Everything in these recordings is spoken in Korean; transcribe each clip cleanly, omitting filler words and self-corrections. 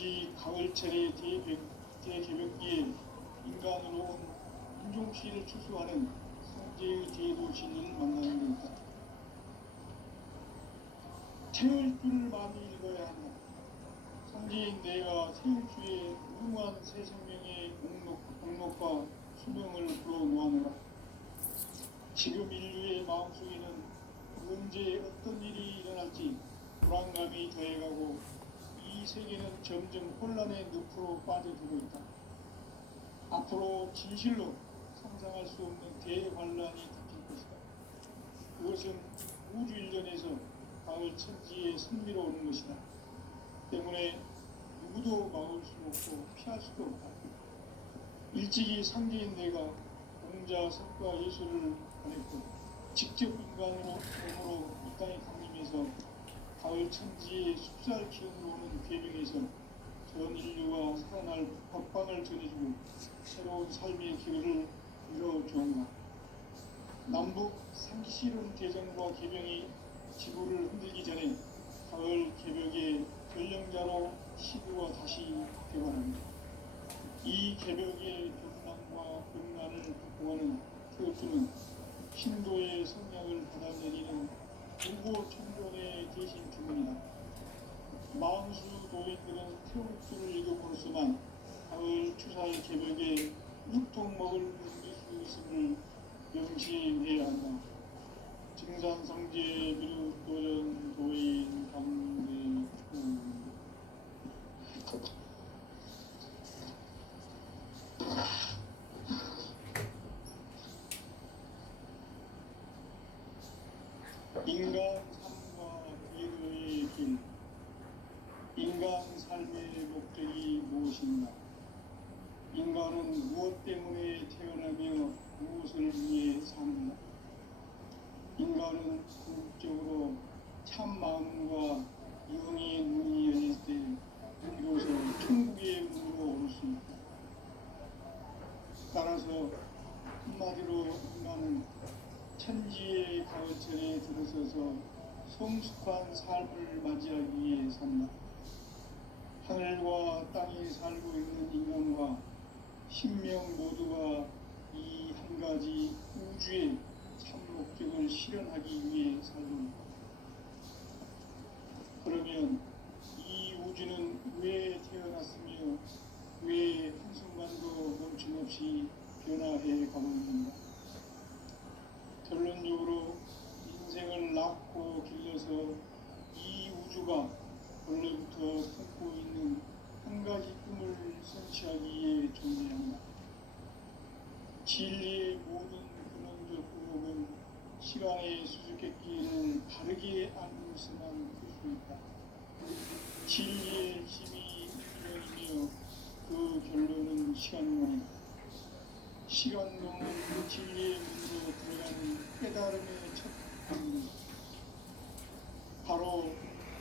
오로지 가을철의 대개벽기에 인간으로 온 인종시를 추수하는 성지의 대도시를 만나는 것이다. 태울 줄을 많이 읽어야 한다. 성지인 내가 태울 주의 무궁한 새 생명의 공로과 수명을 불어놓아노라. 지금 인류의 마음속에는 언제 어떤 일이 일어날지 불안감이 더해가고 이 세계는 점점 혼란의 늪으로 빠져들고 있다. 앞으로 진실로 상상할 수 없는 대환란이 닥칠 것이다. 그것은 우주 일전에서 가을 천지의 승리로 오는 것이다. 때문에 누구도 막을 수 없고 피할 수도 없다. 일찍이 상제인 내가 공자, 석과 예수를 보냈고 직접 인간으로 이 땅에 강림해서 가을 천지의 숲살 기운으로 오는 궤명에서 전 인류가 살아날 법방을 전해주고 새로운 삶의 기회를 이뤄주었나. 남북 상시론 대전과 개병이 지구를 흔들기 전에 가을 개벽의 전령자로 시구가 다시 되어갑니다. 이 개벽의 경난과 병난을 극복하는 태우투는 신도의 성량을 받아내리는 우고 청동의 대신 주문이다. 마음수 도인들은 태우투를 읽어보로서만 가을 추사의 개벽에 육통먹을 넘길 수 있음을 명시해야 한다. 증산성제 미륵도전 도인 강대구 인간 삶과 기도의 길. 인간 삶의 목적이 무엇인가? 인간은 무엇 때문에 태어나며 무엇을 위해 사는가? 인간은 궁극적으로 참 마음과 영의 문이 열릴 때 비로소 천국의 문으로 오를 수 있다. 따라서 한마디로 인간은 천지의 가을철에 들어서서 성숙한 삶을 맞이하기 위해 산다. 하늘과 땅에 살고 있는 인간과 신명 모두가 이 한 가지 우주의 참 목적을 실현하기 위해 살고 있다. 그러면 이 우주는 왜 태어났으며 왜 한순간도 멈춤없이 변화해 가고 있는가? 결론적으로 인생을 낳고 길러서 이 우주가 원래부터 품고 있는 한 가지 꿈을 성취하기 위해 존재한다. 진리의 모든 근원적 의혹은 시간의 수수께끼를 바르게 알고서만 풀 수 있다. 진리의 힘이 운명이며 그 결론은 시간론이다. 시간론은 진리의 문으로 들어가는 깨달음의 첫 문이다. 바로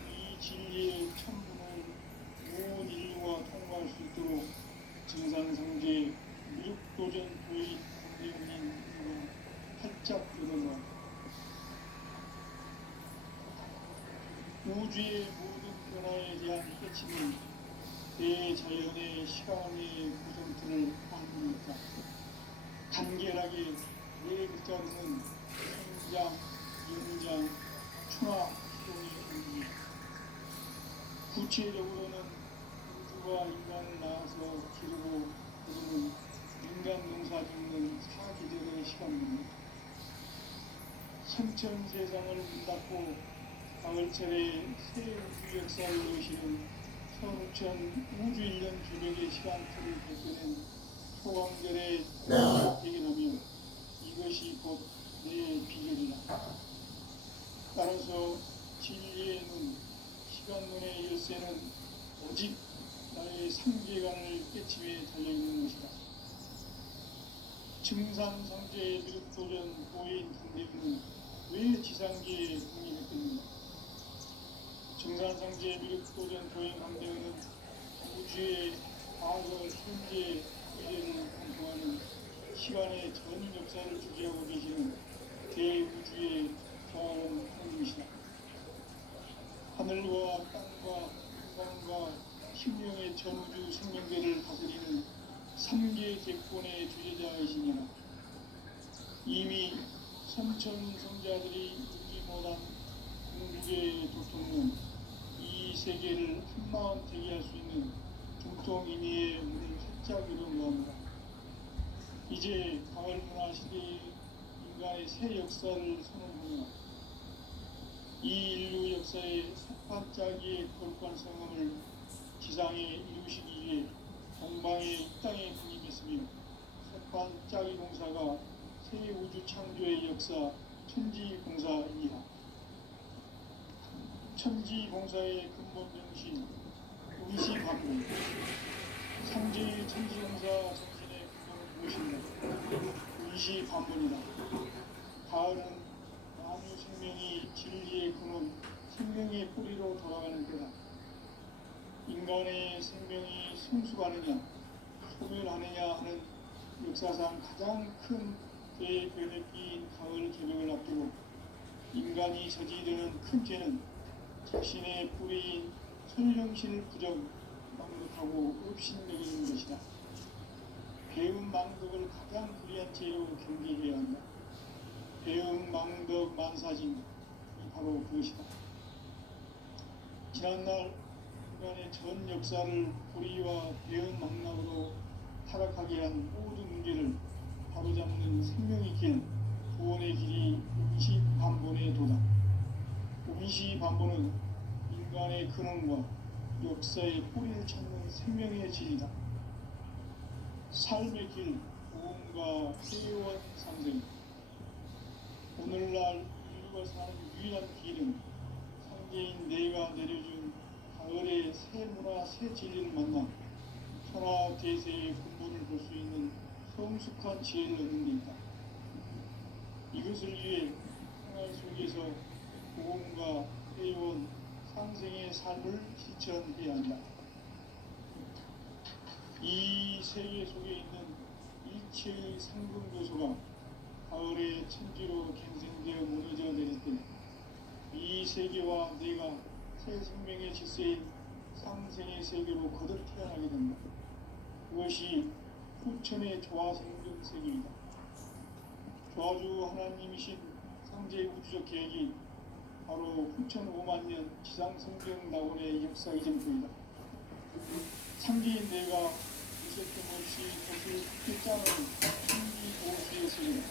이 진리의 천분을 온 인류가 통과할 수 있도록 증산성제 미륵도전 도의 강대운인으로 활짝 열어놓았다. 우주의 모든 변화에 대한 깨침은 대자연의 시간의 구성틀을 만듭니다. 간결하게 네 글자로는 성장, 연장, 충화, 기동의 의미입니다. 구체적으로는 우주가 인간을 낳아서 기르고 거두는 인간 농사 짓는 사계절의 시간입니다. 선천 세상을 문 닫고 가을철에 새 우주 역사를 여시는 성천 우주 1년 개벽의 시간틀을 벗겨낸 소강절의 대견하며 이것이 곧 내 비결이다. 따라서 진리의 눈, 시간론의 열쇠는 오직 나의 상계관을 깨침에 달려있는 것이다. 증산성제의 미륵도전 도인 강대우는 왜 지상계에 공인했겠는가? 증산성제의 미륵도전 도인 강대우는 우주의 과거, 현재, 미래를 공통하는 시간의 전 역사를 주재하고 계시는 대우주의 자원 하나님이시다. 하늘과 땅과 인간과 심령의 전우주 생명대를 다스리는 3계 객본의 주제자이시니라. 이미 선천성자들이 이루지 못한 궁극의 도통은 이 세계를 한마음 되게 할 수 있는 중통인의의 문을 활짝 열어놓았다. 이제 가을 문화 시대의 인간의 새 역사를 선언하며 이 인류 역사의 삿발짜기의 거룩한 성함을 지상에 이루시기 위해 동방의 이 땅에 군림했으며 삿발짜기 공사가 새 우주 창조의 역사 천지공사이니라. 천지공사의 근본 정신 의시반복, 상제의 천지공사 정신의 근본은 무엇인가? 의시반복이다. 가을은 만유 생명이 진리의 근원, 생명의 뿌리로 돌아가는 때다. 인간의 생명이 성숙하느냐, 소멸하느냐 하는 역사상 가장 큰 대변혁기인 가을 개명을 앞두고 인간이 저지르는 큰 죄는 자신의 뿌리인 선령신을 부정, 망덕하고 업신여기는 것이다. 배움 망덕을 가장 불의한 죄로 경계해야 한다. 배움 망덕 만사진이 바로 그것이다. 지난날 인간의 전 역사를 불의와 배움 망락으로 타락하게 한 모든 문제를 바로잡는 생명의 길, 구원의 길이 음시반본의 도다. 음시반본은 인간의 근원과 역사의 뿌리를 찾는 생명의 질이다. 삶의 길, 구원과 회원 상생. 오늘날 인류가 사는 유일한 길은 상제인 내가 내려준 가을의 새 문화, 새 진리를 만나 천하 대세의 근본을 볼 수 있는 성숙한 지혜를 얻는 데 있다. 이것을 위해 생활 속에서 구원과 회원, 상생의 삶을 실천해야 한다. 이 세계 속에 있는 일체의 상금 요소가 가을의 천지로 갱생되어 무너져 내릴 때 이 세계와 내가 새 생명의 질서인 상생의 세계로 거듭 태어나게 된다. 그것이 후천의 조화생존 세계이다. 조화주 하나님이신 상제의 우주적 계획이 바로 후천 5만 년 지상성경 낙원의 역사 이전부이다. 상제인 내가 무색점 없이 것을 크게 짜는 천지보수의 세계다.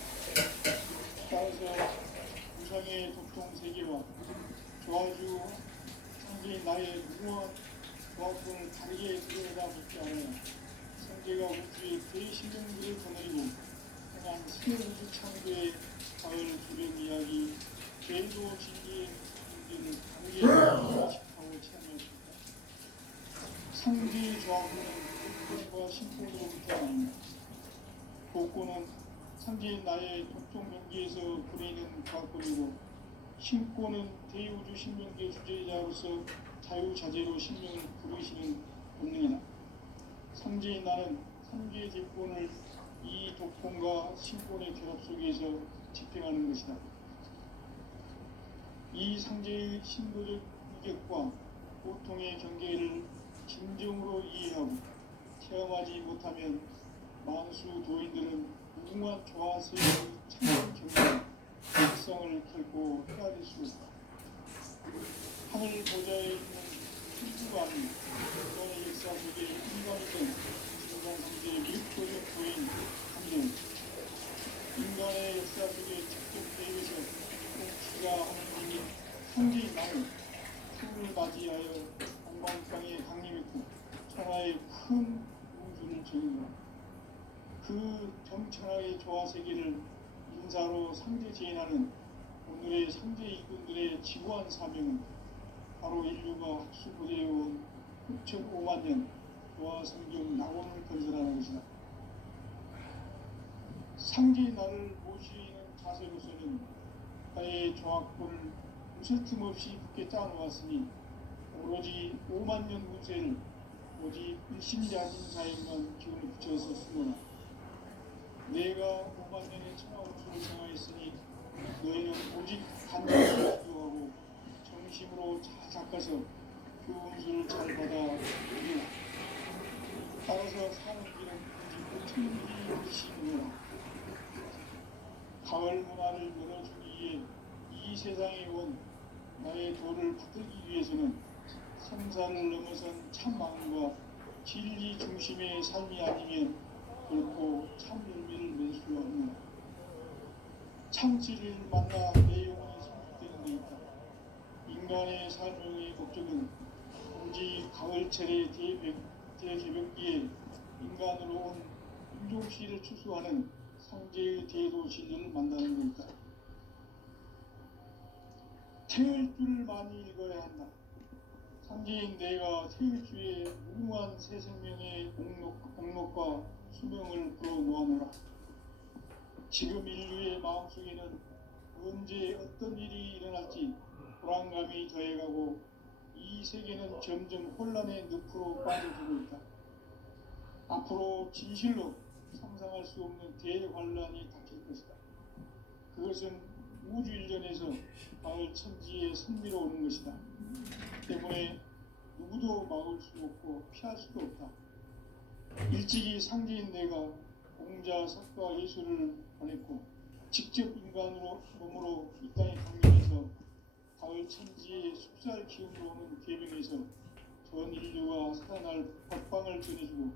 따라서 우상의 독통 세계와 조화주 상제인 나의 무모한 조화권을 다르게 들여다보지 않아야 상제가 우주의 대신령들을 거느리고 행한 새 우주 창조의 가을 주변 이야기, 죄도 진리의 문제를 다르게 인식하고 체험할 수 있다. 상제의 조화권은 복권과 신권으로부터 나옵니다. 복권은 상제인 나의 독종 경계에서 부리는 조화권이고, 신권은 대우주 신명계 주제자로서 자유자재로 신명을 부르시는 본능이다. 상제인 나는 상계의 제권을 이 독본과 신권의 결합 속에서 집행하는 것이다. 이 상제의 신도적 위격과 고통의 경계를 진정으로 이해하고 체험하지 못하면 만수 도인들은 무궁한 조화세의 창조 경계, 역성을 결코 헤아릴 수 없다. 하늘 보좌에 있는 천주가 아닌 인간의 역사 속에 인간이든 인간 상제의 밀도적 도인 함정, 인간의 역사 속에 직접 대입해서 지가 하느님이 상제인 나는 풍을 맞이하여 동방땅에 강림했고 천하의 큰 우주를 정의하라. 그 정천하의 조화세계를 인사로 상제 제인하는 오늘의 상제 이군들의 지구한 사명은 바로 인류가 학수고대해온 6,5만 년 조화성경 낙원을 건설하는 것이다. 상제의 나를 모시는 자세로서는 나의 조화권을 무슨 틈 없이 굳게 짜놓았으니 오로지 5만 년 운세를 오직 일심자진 자에만 기운을 붙여서 쓰노라. 내가 5만 년의 천하 운수를 정하였으니 너희는 오직 간절히 기도하고 정심으로 잘 닦아서 그 운수를 잘 받아 이기라. 사는 길은 천지이시구나. 가을 문화를 열어주기 위해 이 세상에 온 나의 도를 붙들기 위해서는 성산을 넘어선 참 마음과 진리 중심의 삶이 아니면 결코 참 열매를 맺을 수 없는 참 진리를 만나 내 영혼이 성숙되는 데 있다. 인간의 삶의 목적은 오직 가을철의 대개벽기에 인간으로 온 인종시를 추수하는 상제의 대도 진리를 만나는 것이다. 태을 줄을 많이 읽어야 한다. 상제인 내가 태을 주에 무궁한 새 생명의 공록과 수명을 불어모아노라. 지금 인류의 마음속에는 언제 어떤 일이 일어날지 불안감이 더해가고 이 세계는 점점 혼란의 늪으로 빠져들고 있다. 앞으로 진실로 상상할 수 없는 대환란이 닥칠 것이다. 그것은 우주 일전에서 가을 천지에 선비로 오는 것이다. 때문에 누구도 막을 수 없고 피할 수도 없다. 일찍이 상제인 내가 공자, 석가, 예수를 보냈고 직접 인간으로 몸으로 이 땅에 강림해서 가을 천지의 숲살 기운으로 오는 계명에서 전 인류가 살아날 법방을 전해주고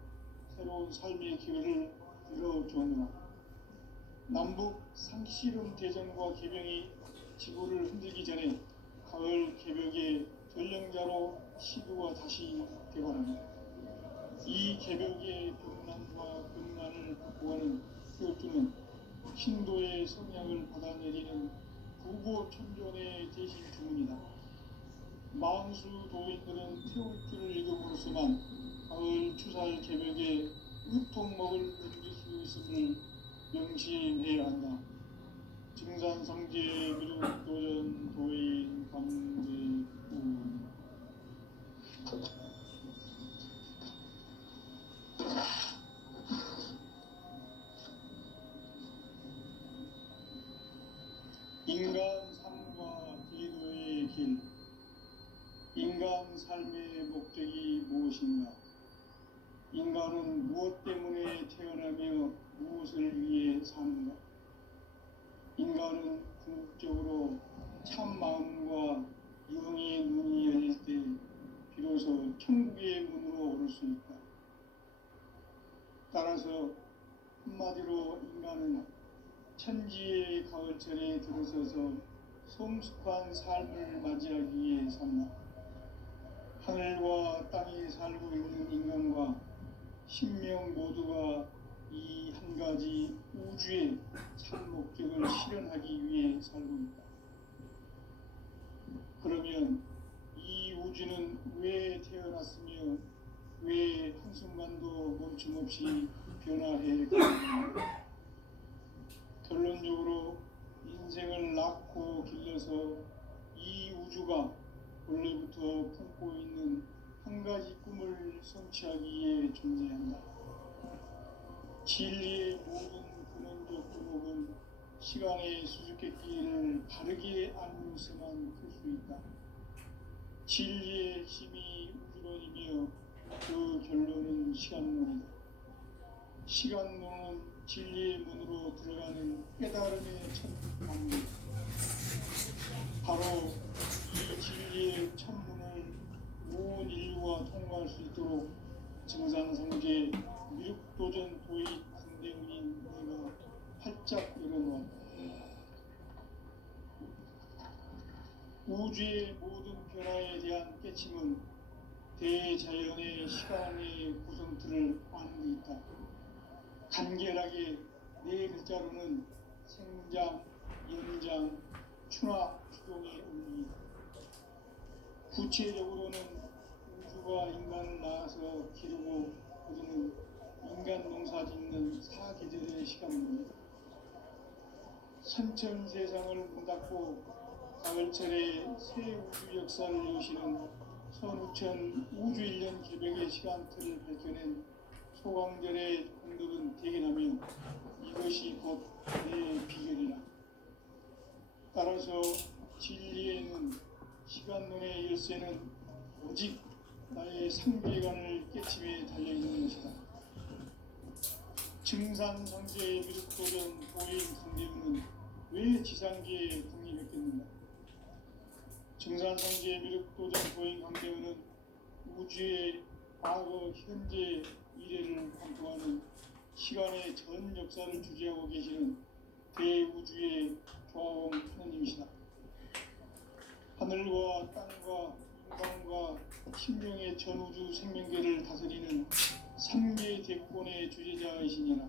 새로운 삶의 기회를 열어주었노라. 남북 상씨름 대전과 계명이 지구를 흔들기 전에 가을 개벽의 전령자로 시도가 다시 되어가는 이 개벽의 병난과 근난을 극복하는 태어주는 신도의 성향을 받아내리는 부고천존의 대신 주문이다. 망수 도인들은 태울주를 읽음으로써만 가을 추살 개벽에 으통먹을 넘길 수 있음을 명심해야 한다. 증산성제 미륵도전 도인 강제구 인간 삶과 기도의 길. 인간 삶의 목적이 무엇인가? 인간은 무엇 때문에 태어나며 무엇을 위해 사는가? 인간은 궁극적으로 참 마음과 영의 눈이 열릴 때 비로소 천국의 문으로 오를 수 있다. 따라서 한마디로 인간은 천지의 가을철에 들어서서 성숙한 삶을 맞이하기 위해 산다. 하늘과 땅에 살고 있는 인간과 신명 모두가 이 한 가지 우주의 참 목적을 실현하기 위해 살고 있다. 그러면 이 우주는 왜 태어났으며 왜 한순간도 멈춤없이 변화해 가는가? 결론적으로 인생을 낳고 길러서 이 우주가 원래부터 품고 있는 한 가지 꿈을 성취하기 위해 존재한다. 진리의 모든 근원적 구목은 시간의 수수께끼를 바르게 알면서만 풀 수 있다. 진리의 핵심이 우주론이며 그 결론은 시간론이다. 시간론은 진리의 문으로 들어가는 깨달음의 첫 방문. 바로 이 진리의 천문을 온 인류가 통과할 수 있도록 증산성제 미륵도전 도의 강대문인 내가 활짝 열어놓았다. 우주의 모든 변화에 대한 깨침은 대자연의 시간의 구성틀을 아는 데 있다. 간결하게 네 글자로는 생장, 연장, 추나 추동의 의미이다. 구체적으로는 우주가 인간을 낳아서 기르고 거두는 인간 농사 짓는 사계절의 시간입니다. 선천 세상을 문 닫고 가을철에 새 우주 역사를 여시는 선우천 우주일년 개벽의 시간틀을 밝혀낸 소강절의 공덕은 대견하며 이것이 곧 내 비결이라. 따라서 진리에는 시간론의 열쇠는 오직 나의 상계관을 깨침에 달려있는 것이다. 증산 상제의 미륵도전 보인 강대우는 왜 지상계에 독립했겠는가? 증산 상제의 미륵도전 보인 강대우는 우주의 과거, 현재, 미래를 관통하는 시간의 전 역사를 주재하고 계시는 대우주의 조화원 하나님이시다. 하늘과 땅과 인간과 신명의 전우주 생명계를 다스리는 삼계 대권의 주제자이시니라.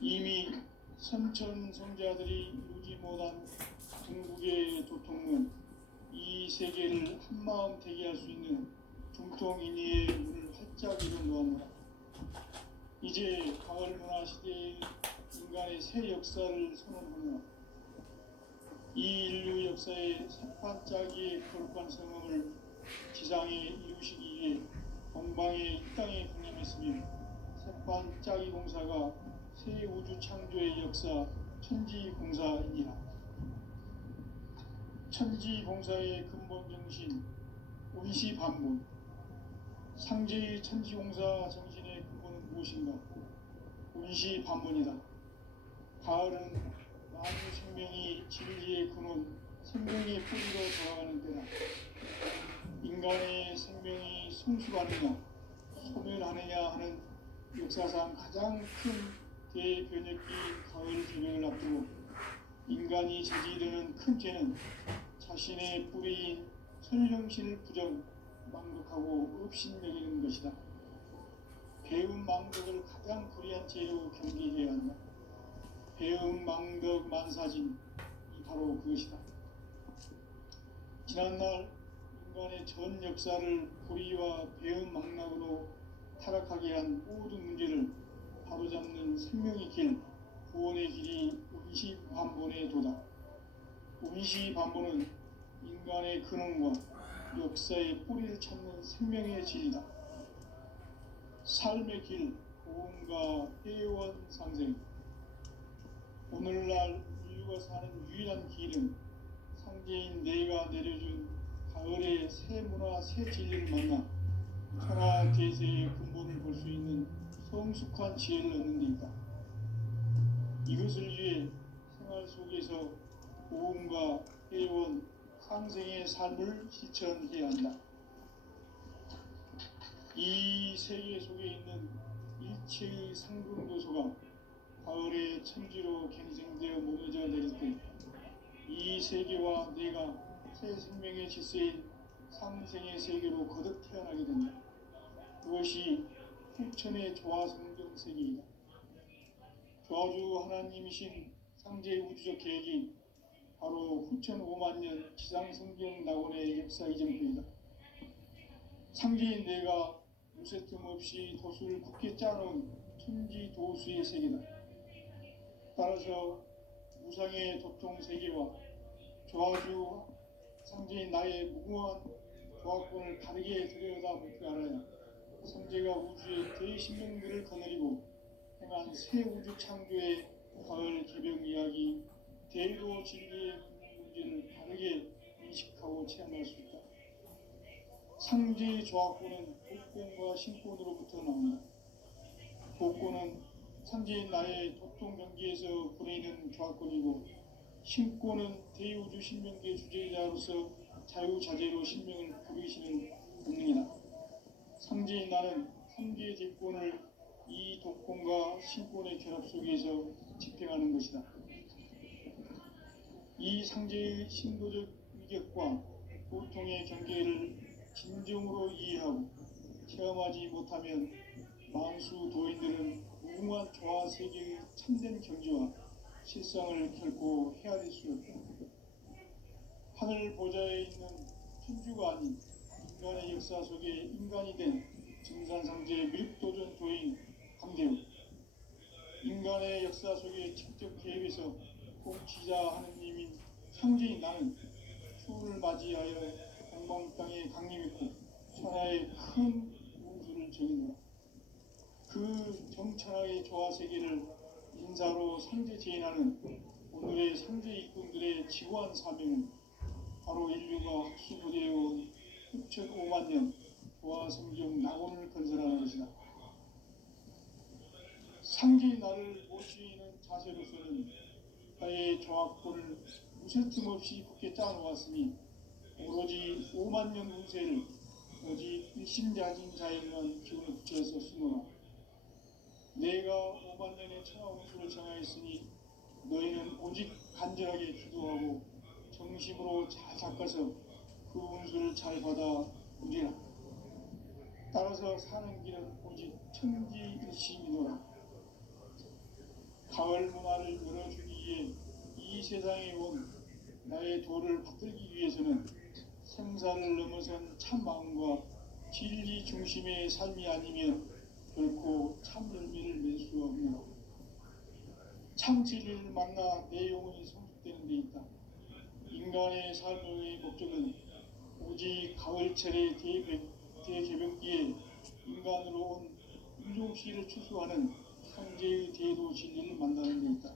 이미 선천성자들이 이루지 못한 궁극의 도통은 이 세계를 한마음 되게 할 수 있는 중통인의의 문을 활짝 열어놓았노라. 이제 가을 문화 시대의 인간의 새 역사를 선언하노라. 이 인류 역사의 새반짝이의 거룩한 성음을 지상에 이루시기 위해 동방의 이 땅에 군림했으며 새반짝이 공사가 새 우주 창조의 역사 천지공사이니라. 천지공사의 근본 정신 운시반문. 상제의 천지공사 정신의 근본은 무엇인가? 운시반문이다. 가을은 만유 생명이 진리의 근원, 생명의 뿌리로 돌아가는 때다. 인간의 생명이 성숙하느냐, 소멸하느냐 하는 역사상 가장 큰 대변혁기 가을 개명을 앞두고 인간이 저지르는 큰 죄는 자신의 뿌리인 선령신을 부정, 망독하고 업신여기는 것이다. 배움 망독을 가장 불의한 죄로 경계해야 한다. 배움 망덕 만사진이 바로 그것이다. 지난날 인간의 전 역사를 불의와 배움 망락으로 타락하게 한 모든 문제를 바로잡는 생명의 길, 구원의 길이 운시반본의 도다. 운시반본은 인간의 근원과 역사의 뿌리를 찾는 생명의 진리다. 삶의 길, 보험과 회원 상생. 오늘날 인류가 사는 유일한 길은 상제인 내가 내려준 가을의 새 문화, 새 진리를 만나 천하 대세의 근본을 볼 수 있는 성숙한 지혜를 얻는 데 있다. 이것을 위해 생활 속에서 보험과 회원, 상생의 삶을 실천해야 한다. 이 세계 속에 있는 일체의 상승도소가 가을의 천지로 갱생되어 무너져 내릴 때 이 세계와 내가 새 생명의 질서인 상생의 세계로 거듭 태어나게 된다. 그것이 후천의 조화성경 세계이다. 조화주 하나님이신 상제의 우주적 계획이 바로 후천 5만 년 지상성경 낙원의 역사 이전표이다. 상제인 내가 무쇠 틈 없이 도수를 굳게 짜놓은 천지 도수의 세계다. 따라서 무상의 도통 세계와 조화주 상제인 나의 무궁한 조화권을 다르게 들여다볼 줄 알아야 상제가 우주의 대신명들을 거느리고 행한 새 우주 창조의 가을 개병 이야기, 대도 진리의 문제를 다르게 인식하고 체험할 수 있다. 상제의 조화권은 복권과 신권으로부터 나온다. 복권은 상제인 나의 도통 경기에서 보내는 조화권이고, 신권은 대우주 신명계 주제자로서 자유자재로 신명을 부르시는 본능이다. 상제인 나는 3개의 대권을 이 독권과 신권의 결합 속에서 집행하는 것이다. 이 상제의 신도적 위격과 보통의 경계를 진정으로 이해하고 체험하지 못하면 만수 도인들은 무궁한 조화 세계의 참된 경지와 실상을 결코 헤아릴 수 없다. 하늘 보좌에 있는 천주가 아닌 인간의 역사 속에 인간이 된 증산상제의 미륵도전 도인 강대우. 인간의 역사 속에 직접 개입해서 통치자 하느님인 상제인 나는 추운을 맞이하여 동방 땅에 강림했고 천하의 큰 우주를 정의노라. 그 정천하의 조화 세계를 인사로 상제 제인하는 오늘의 상제 일꾼들의 지구한 사명은 바로 인류가 학수부대해온 후천 5만 년 조화 성경 낙원을 건설하는 것이다. 상제의 나를 모시는 자세로서는 나의 조합권을 무쇠틈 없이 굳게 짜놓았으니 오로지 5만 년 운세를 오직 일심자진 자에게만 기운을 붙여서 쓰노라. 내가 5만 년의 천하 운수를 정하였으니 너희는 오직 간절하게 기도하고 정심으로 잘 닦아서 그 운수를 잘 받아 누리라. 따라서 사는 길은 오직 천지일심이노라. 가을 문화를 열어주기 위해 이 세상에 온 나의 도를 받들기 위해서는 생사를 넘어선 참 마음과 진리 중심의 삶이 아니면 결코 참 열매를 맺을 수 없노라. 참 진리를 만나 내 영혼이 성숙되는 데 있다. 인간의 삶의 목적은 오직 가을철의 대개벽기에 인간으로 온 인종시를 추수하는 상제의 대도 진리를 만나는 데 있다.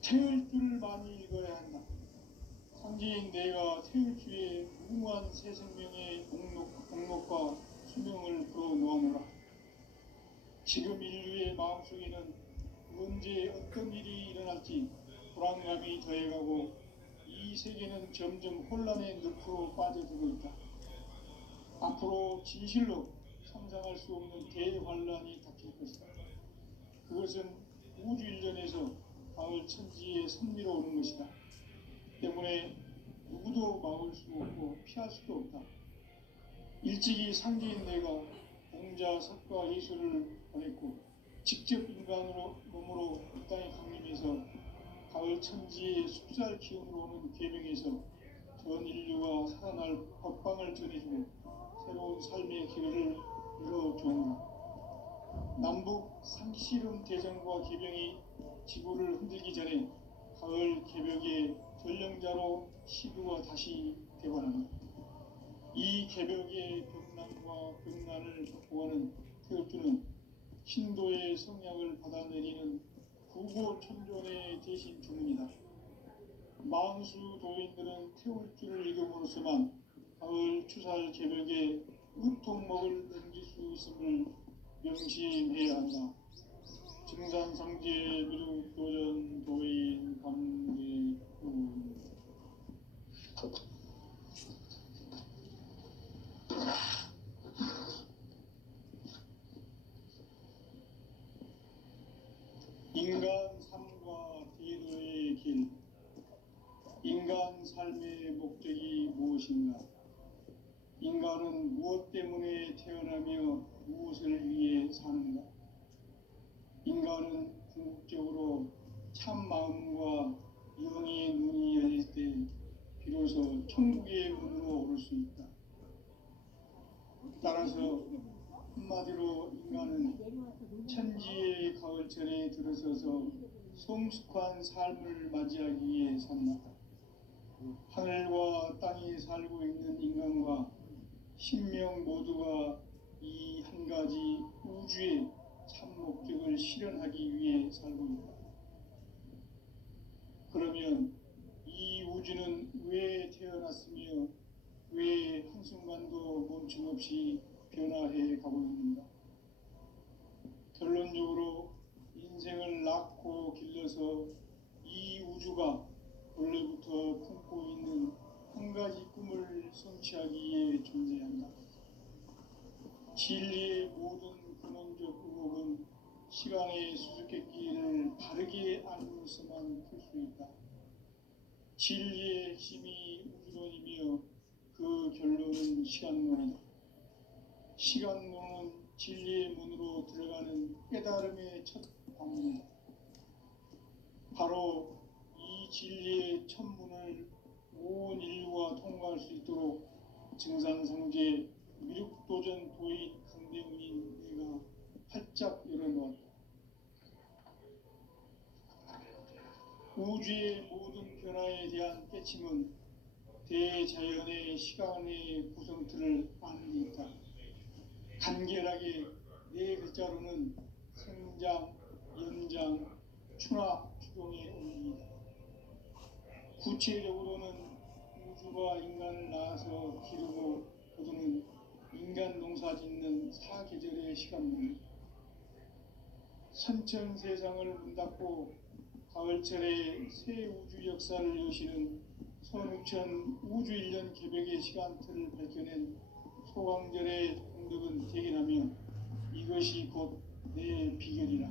태울 줄을 많이 읽어야 한다. 상제인 내가 태울 주의 무궁한 새 생명의 목록과 수명을 풀어놓아노라. 지금 인류의 마음속에는 언제 어떤 일이 일어날지 불안감이 더해가고 이 세계는 점점 혼란의 늪으로 빠져들고 있다. 앞으로 진실로 상상할 수 없는 대환란이 닥칠 것이다. 그것은 우주 일전에서 가을 천지의 섭리로 오는 것이다. 때문에 누구도 막을 수 없고 피할 수도 없다. 일찍이 상제인 내가 공자, 석가, 예수를 보냈고 직접 인간으로 몸으로 이 땅에 강림해서 가을 천지의 숲살 기운으로 오는 계명에서 전 인류가 살아날 법방을 전해주고 새로운 삶의 기회를 열어주노라. 남북 상씨름 대전과 계병이 지구를 흔들기 전에 가을 개벽의 전령자로 시구가 다시 되관한다. 이 개벽의 벽난과 벽난을 극복하는 태울주는 신도의 성약을 받아내리는 구고천존의 대신 주문이다. 만수 도인들은 태울주를 읽음으로써만 가을 추살 개벽의 으통목을 넘길 수 있음을 명심해야 한다. 증산상제 미륵도전 도인 감개군. 인간 삶과 대도의 길. 인간 삶의 목적이 무엇인가? 인간은 무엇 때문에 태어나며 무엇을 위해 사는가? 인간은 궁극적으로 참 마음과 영의 눈이 열릴 때 비로소 천국의 문으로 오를 수 있다. 따라서 한마디로 인간은 천지의 가을철에 들어서서 성숙한 삶을 맞이하기 위해 산다. 하늘과 땅에 살고 있는 인간과 신명 모두가 이 한 가지 우주의 참 목적을 실현하기 위해 살고 있다. 그러면 이 우주는 왜 태어났으며 왜 한순간도 멈춤없이 변화해 가고 있는가? 결론적으로 인생을 낳고 길러서 이 우주가 원래부터 품고 있는 한 가지 꿈을 성취하기 위해 존재한다. 진리의 모든 근원적 의혹은 시간의 수수께끼를 바르게 알고서만 풀 수 있다. 진리의 핵심이 우주론이며 그 결론은 시간론이다. 시간론은 진리의 문으로 들어가는 깨달음의 첫 방문이다. 바로 이 진리의 첫 문을 온 인류가 통과할 수 있도록 증산상제 미륵도전 도인 강대문인 내가 활짝 열어놓았다. 우주의 모든 변화에 대한 깨침은 대자연의 시간의 구성틀을 아는 데 있다. 간결하게 네 글자로는 생장, 연장, 추나, 추동의 의미이다. 구체적으로는 우주가 인간을 낳아서 기르고 거두는 인간 농사 짓는 사계절의 시간입니다. 선천 세상을 문 닫고 가을철에 새 우주 역사를 여시는 선우천 우주일년 개벽의 시간틀을 밝혀낸 소강절의 공덕은 대견하며 이것이 곧 내 비결이라.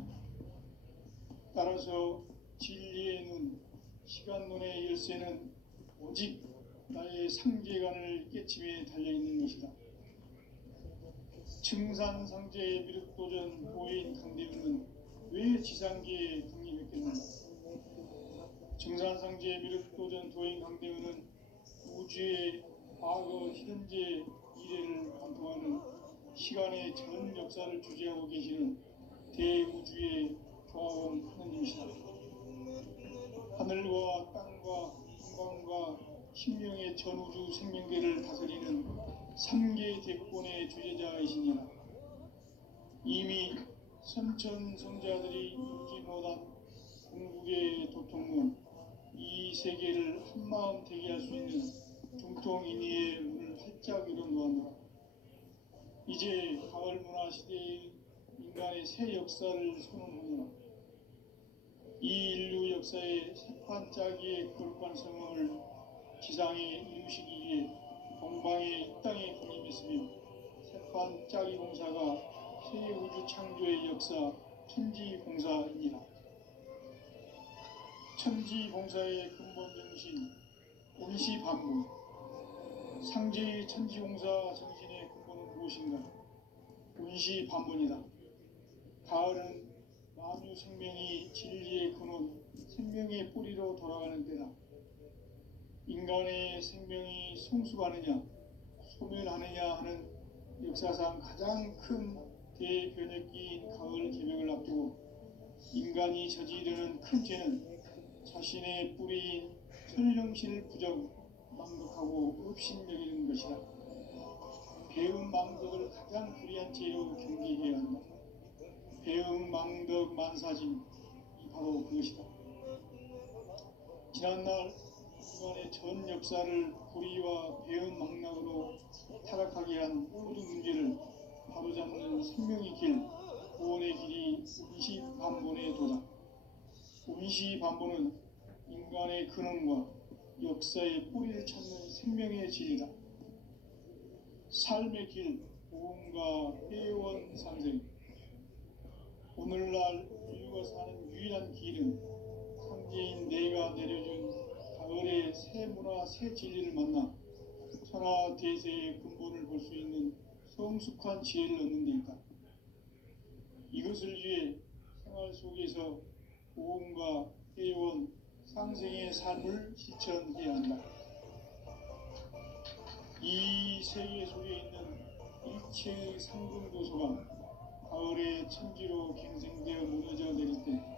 따라서 진리의 눈, 시간론의 열쇠는 오직 나의 상계관을 깨침에 달려있는 것이다. 증산상제의 미륵도전 도인 강대우는 왜 지상계에 독립했겠는가? 증산상제의 미륵도전 도인 강대우는 우주의 과거, 현재, 미래를 관통하는 시간의 전 역사를 주재하고 계시는 대우주의 조화원 하느님이시다. 하늘과 땅과 인간과 신명의 전우주 생명계를 다스리는 삼계 대권의 주제자이시니라. 이미 선천성자들이 읽지 못한 궁극의 도통문, 이 세계를 한마음 되게 할 수 있는 중통인의의 문을 활짝 열어놓았노라. 이제 가을 문화 시대의 인간의 새 역사를 선언하노라. 이 인류 역사의 새판짜기의 거룩한 성공을 지상에 이루시기 위해 동방의 이 땅에 군림했으며 새판짜기 공사가 새 우주 창조의 역사 천지공사이니라. 천지공사의 근본 정신 온시반문, 상제의 천지공사 정신의 근본은 무엇인가? 온시반문이다. 가을은 만유 생명이 진리의 근원, 생명의 뿌리로 돌아가는 때다. 인간의 생명이 성숙하느냐, 소멸하느냐 하는 역사상 가장 큰 대변혁기인 가을 개벽을 앞두고 인간이 저지르는 큰 죄는 자신의 뿌리인 천령실 부정, 망덕하고 업신여기는 것이다. 배움 망덕을 가장 불의한 죄로 경계해야 한다. 배움 망덕 만사짐이 바로 그것이다. 지난날 인간의 전 역사를 불의와 배움 망락으로 타락하게 한 모든 문제를 바로잡는 생명의 길, 구원의 길이 온시반본의 도다. 온시반본은 인간의 근원과 역사의 뿌리를 찾는 생명의 진리다. 삶의 길, 보험과 회원 상생. 오늘날 인류가 사는 유일한 길은 상제인 내가 내려준 가을의 새 문화, 새 진리를 만나 천하 대세의 근본을 볼 수 있는 성숙한 지혜를 얻는 데 있다. 이것을 위해 생활 속에서 보험과 회원, 상생의 삶을 실천해야 한다. 이 세계 속에 있는 일체의 상근도서가 가을의 천지로 갱생되어 무너져 내릴 때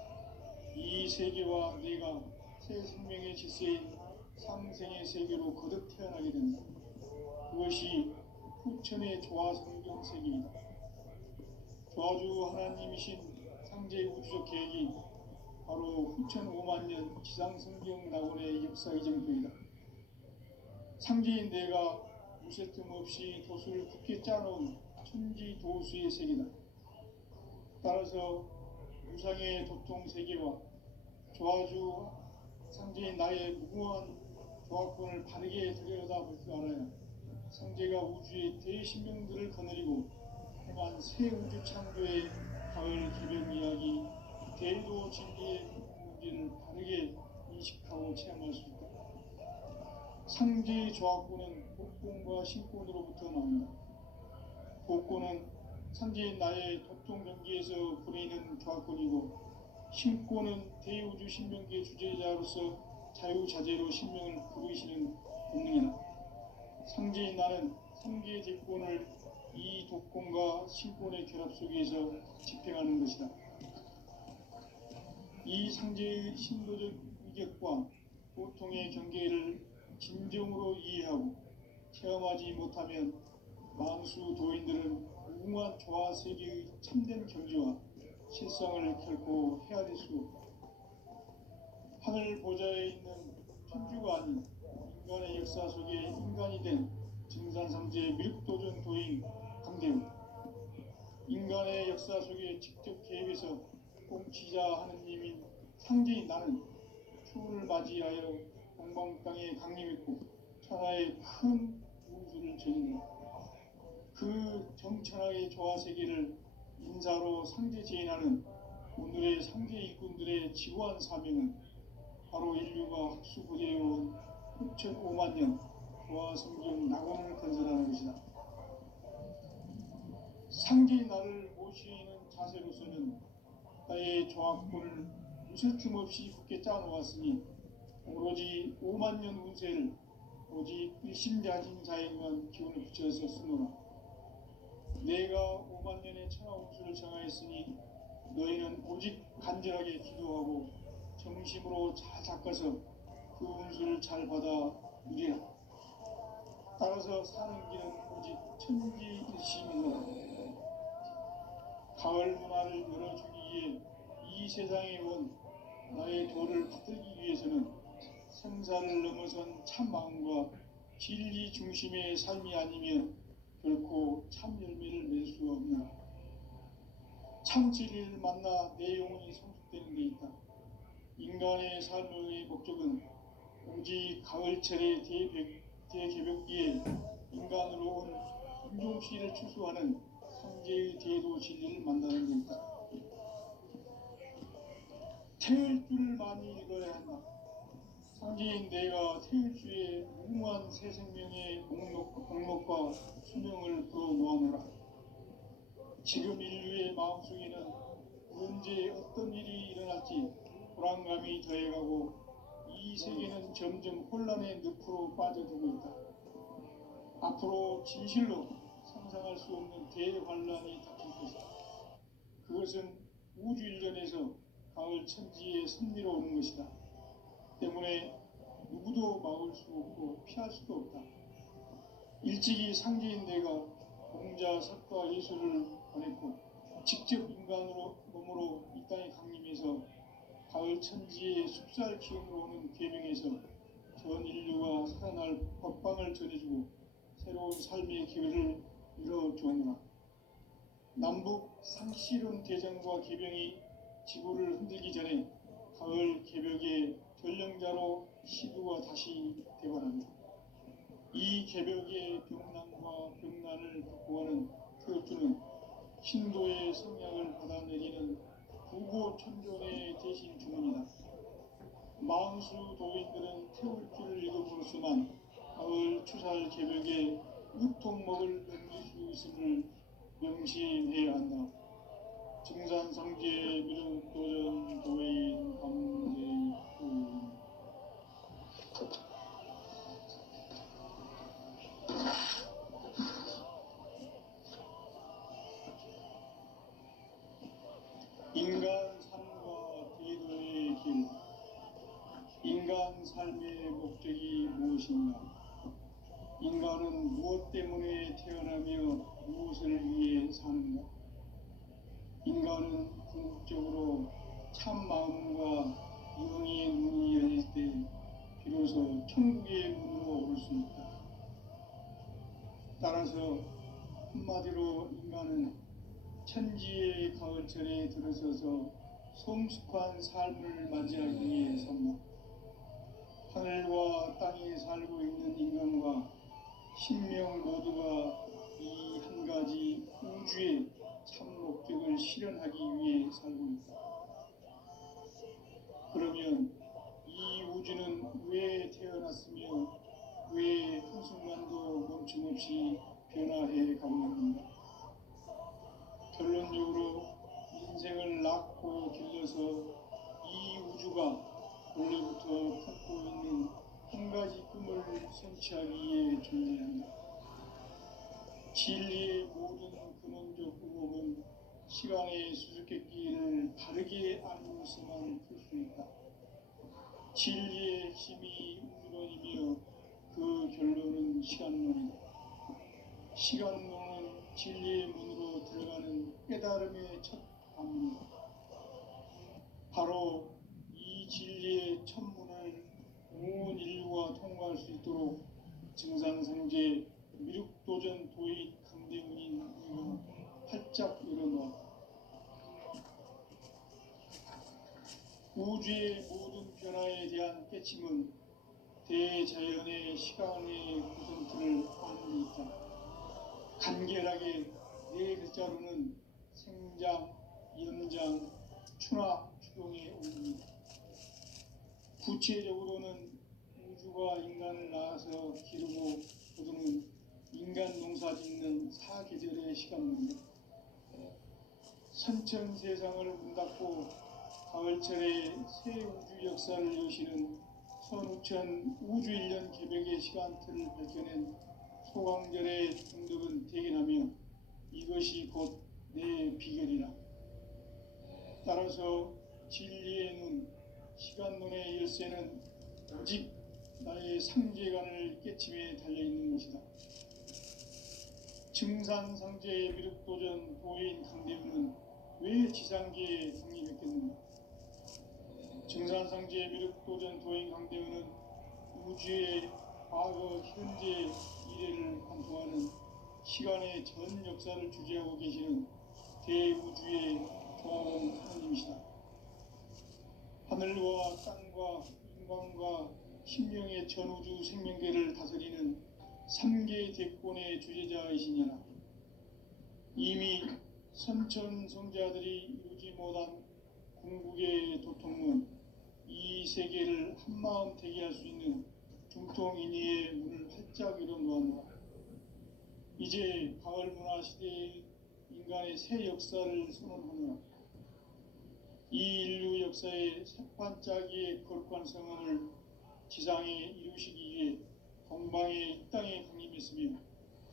이 세계와 내가 새 생명의 질서인 상생의 세계로 거듭 태어나게 된다. 그것이 후천의 조화성경 세계이다. 조화주 하나님이신 상제 우주적 계획이 바로 후천 5만년 지상성경 낙원의 역사 이정표이다. 상제인 내가 무쇠 틈 없이 도수를 굳게 짜놓은 천지도수의 세계다. 따라서 무상의 도통 세계와 조화주 상제인 나의 무궁한 조화권을 바르게 들여다볼 줄 알아야 상제가 우주의 대신명들을 거느리고 행한 새 우주 창조의 가을 개벽 이야기, 대도 진리의 문제를 바르게 인식하고 체험할 수 있다. 상제의 조화권은 복권과 신권으로부터 나온다. 복권은 상제인 나의 도통 경계에서 부리는 조화권이고, 신권은 대우주 신명계 주제자로서 자유자재로 신명을 부르시는 본능이다. 상제인 나는 상계의 대권을 이 독권과 신권의 결합 속에서 집행하는 것이다. 이 상제의 신도적 위격과 보통의 경계를 진정으로 이해하고 체험하지 못하면 만수 도인들은 무궁한 조화 세계의 참된 경지와 실성을 결코 헤아릴 수 없다. 하늘 보좌에 있는 천주가 아닌 인간의 역사 속에 인간이 된 증산상제 미륵도전 도인 강대우. 인간의 역사 속에 직접 개입해서 통치자 하느님인 상제인 나는 추운을 맞이하여 동방 땅에 강림했고 천하에 큰 운수를 전이노라. 그 정천하의 조화세계를 인사로 상제 제인하는 오늘의 상제 일꾼들의 지구한 사명은 바로 인류가 학수고대해온 6,5만 년 조화성경 낙원을 건설하는 것이다. 상제의 나를 모시는 자세로서는 나의 조합권을 무쇠춤 없이 굳게 짜놓았으니 오로지 5만 년 운세를 오직 일심자진 자에게만 기운을 붙여서 쓰노라. 내가 5만 년의 천하 운수를 정하였으니 너희는 오직 간절하게 기도하고 정심으로 잘 닦아서 그 운수를 잘 받아 누리라. 따라서 사는 길은 오직 천지일심이노라. 가을 문화를 열어주기 위해 이 세상에 온 나의 도를 받들기 위해서는 생사를 넘어선 참 마음과 진리 중심의 삶이 아니면 결코 참 열매를 맺을 수 없노라. 참 진리를 만나 내 영혼이 성숙되는 데 있다. 인간의 삶의 목적은 오직 가을철의 대개벽기에 인간으로 온 인종시를 추수하는 상제의 대도 진리를 만나는 데 있다. 태일주를 많이 읽어야 한다. 상제인 내가 태일주의 무궁한 새 생명의 목록과 수명을 풀어놓아노라. 지금 인류의 마음속에는 언제 어떤 일이 일어날지 불안감이 더해가고 이 세계는 점점 혼란의 늪으로 빠져들고 있다. 앞으로 진실로 상상할 수 없는 대환란이 닥칠 것이다. 그것은 우주 일전에서 가을 천지의 섭리로 오는 것이다. 때문에 누구도 막을 수 없고 피할 수도 없다. 일찍이 상제인 내가 공자, 석가, 예수를 보냈고 직접 인간으로 몸으로 이 땅에 강림해서 가을 천지의 숲살 기운으로 오는 계명에서 전 인류가 살아날 법방을 전해주고 새로운 삶의 기회를 열어주었노라. 남북 상실론 대전과 개병이 지구를 흔들기 전에 가을 개벽의 전령자로 시두가 다시 대관합니다. 이 개벽의 병난과 병난을 극복하는 태울주는 신도의 성향을 받아내리는 부고천존의 대신 주문이다. 망수 도인들은 태울주를 읽음으로써만 가을 추살 개벽에 유통목을 넘길 수 있음을 명심해야 한다. 증산상제 미륵도전 도인 감제도 인간 삶과 대도의 길. 인간 삶의 목적이 무엇인가? 인간은 무엇 때문에 태어나며 무엇을 위해 사는가? 인간은 궁극적으로 참 마음과 영의 문이 열릴 때 비로소 천국의 문으로 올 수 있다. 따라서 한마디로 인간은 천지의 가을철에 들어서서 성숙한 삶을 맞이하기 위해 산다. 하늘과 땅에 살고 있는 인간과 신명 모두가 이 한 가지 우주의 참 목적을 실현하기 위해 살고 있다. 그러면 이 우주는 왜 태어났으며 왜 한순간도 멈춤없이 변화해 가고 있는가? 결론적으로 인생을 낳고 길러서 이 우주가 원래부터 품고 있는 한 가지 꿈을 성취하기 위해 존재한다. 진리의 모든 근원적 의혹은 시간의 수수께끼를 바르게 알고서만 풀 수 있다. 진리의 핵심이 우주론이며 그 결론은 시간론이다. 시간론은 진리의 문으로 들어가는 깨달음의 첫 관문이다. 바로 이 진리의 첫 문을 온 인류가 통과할 수 있도록 증산상제 미륵도전 도의 강대문인 우리가 활짝 열어놓았다. 우주의 모든 변화에 대한 깨침은 대자연의 시간의 구성틀을 아는 데 있다. 간결하게 네 글자로는 생장, 연장, 추나 추동의 온입니다. 구체적으로는 우주가 인간을 낳아서 기르고 거두는 인간 농사 짓는 사계절의 시간입니다. 선천 세상을 문 닫고 가을철에 새 우주 역사를 여시는 선우천 우주 1년 개벽의 시간틀을 밝혀낸 소강절의 등덕은 대견하며 이것이 곧 내 비결이라. 따라서 진리의 눈, 시간론의 열쇠는 오직 나의 상제관을 깨침에 달려있는 것이다. 증산상제의 미륵도전 도인 강대우는 왜 지상계에 독립했겠는가? 증산상제의 미륵도전 도인 강대우는 우주의 과거, 현재, 미래를 관통하는 시간의 전 역사를 주재하고 계시는 대우주의 조화공 하나님이시다. 하늘과 땅과 인간과 신명의 전우주 생명계를 다스리는 3개 대권의 주제자이시니라. 이미 선천성자들이 이루지 못한 궁극의 도통문, 이 세계를 한마음 대기할 수 있는 중통인의의 문을 활짝 열어놓았노라. 이제 가을 문화 시대의 인간의 새 역사를 선언하노라. 이 인류 역사의 새반짝이의 거룩한 성함을 지상에 이루시기 위해 동방의 이 땅에 강림했으며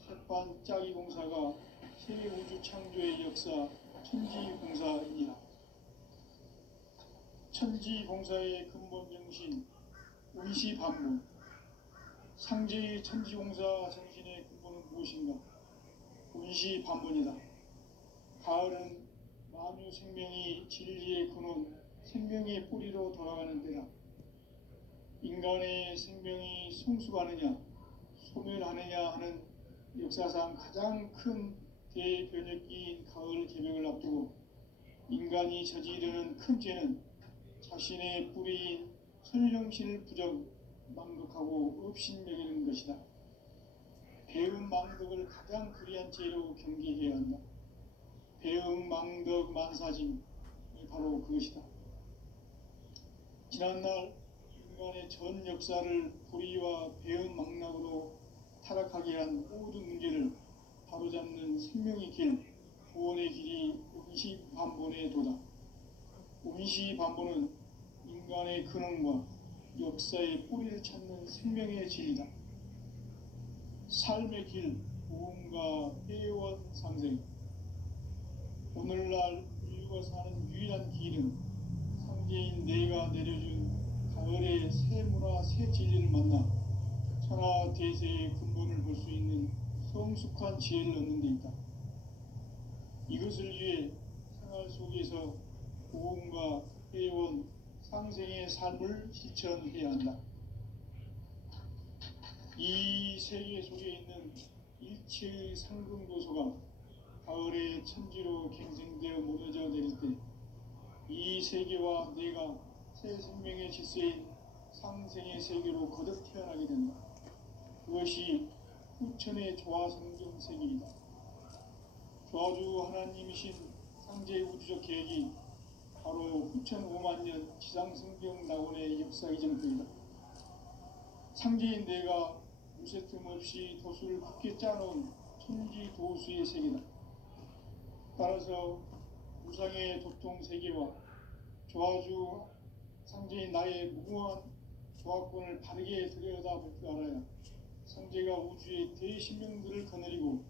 새반짝이 공사가 세계 우주 창조의 역사 천지공사이니라. 천지공사의 근본 정신 운시반문, 상제의 천지공사 정신의 근본은 무엇인가? 운시반문이다. 가을은 만유 생명이 진리의 근원, 생명의 뿌리로 돌아가는 때다. 인간의 생명이 성숙하느냐, 소멸하느냐 하는 역사상 가장 큰 대변혁기인 가을 개벽을 앞두고 인간이 저지르는 큰 죄는 자신의 뿌리인 선령신을 부정, 망덕하고 업신여기는 것이다. 배음 망덕을 가장 불의한 죄로 경계해야 한다. 배음 망덕 만사짐이 바로 그것이다. 지난날 인간의 전 역사를 불의와 배음 망락으로 타락하게 한 모든 문제를 바로잡는 생명의 길, 구원의 길이 운시반본의 도다. 운시반본은 인간의 근원과 역사의 뿌리를 찾는 생명의 진리다. 삶의 길, 부흥과 회원 상생. 오늘날 인류가 사는 유일한 길은 상제인 내가 내려준 가을의 새 문화, 새 진리를 만나 천하 대세의 근본을 볼 수 있는 성숙한 지혜를 얻는 데 있다. 이것을 위해 생활 속에서 부흥과 회원, 상생의 삶을 실천해야 한다. 이 세계 속에 있는 일체의 상승도소가 가을의 천지로 갱생되어 무너져 내릴 때 이 세계와 내가 새 생명의 질서인 상생의 세계로 거듭 태어나게 된다. 그것이 후천의 조화성경 세계이다. 조화주 하나님이신 상제의 우주적 계획이 바로 후천 5만 년 지상성경 낙원의 역사 이전부이다. 상제인 내가 무쇠틈 없이 도수를 굳게 짜놓은 천지도수의 세계다. 따라서 무상의 도통 세계와 조화주 상제인 나의 무궁한 조화권을 바르게 들여다볼 줄 알아야 상제가 우주의 대신명들을 거느리고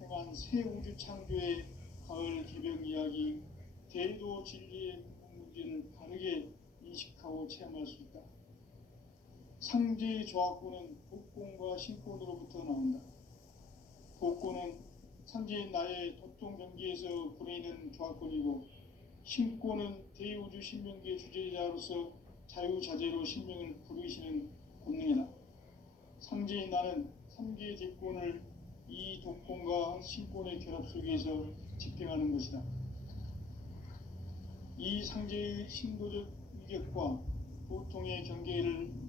행한 새 우주 창조의 가을 개벽 이야기, 대도 진리의 문제를 바르게 인식하고 체험할 수 있다. 상제의 조화권은 복권과 신권으로부터 나온다. 복권은 상제인 나의 도통 경기에서 부리는 조화권이고, 신권은 대우주 신명기의 주제자로서 자유자재로 신명을 부르시는 권능이다. 상제인 나는 3개의 대권을 이 도권과 신권의 결합 속에서 집행하는 것이다. 이 상제의 신도적 충격과 고통의 경계를